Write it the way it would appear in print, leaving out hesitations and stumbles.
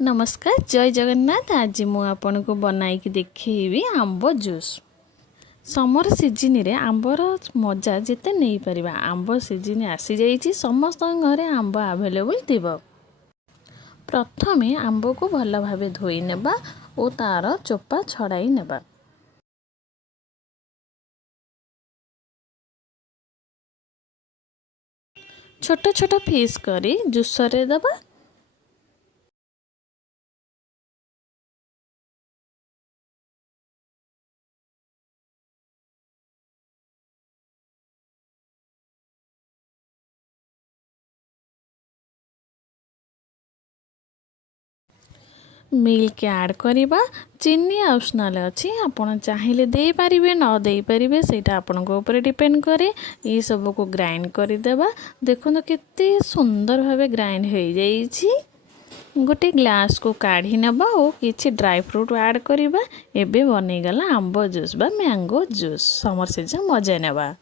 नमस्कार जय जगन्नाथ। आज मु आपन को बनाई कि देखी आंब जूस। समर सीजन रे आंबर मजा जिते नहीं परिबा। आंब सीजन आसी जाइछि, समस्त घरे आंब अवेलेबल थिबो। प्रथमे आंब को भल भाबे धोई नेबा ओ तार चोपा छड़ाई नेबा। छोट छोट पीस करी जूसरे दबा। मिल्क ऐड करिबा। चीनी ऑप्शनल अच्छी, आपण चाहिए दे पारिबे न दे पारिबे सेटा आपन को ऊपर डिपेंड करे। ये सब को ग्राइंड कर देबा। देखो केते सुंदर भावे ग्राइंड हो जाइछि। गोटे ग्लास को काढ़ी नेबा और किछि ड्राई फ्रूट ऐड करिबा। एबे बनी गला आंब जूस बा मैंगो जूस। समर सीजन मजा नेबा।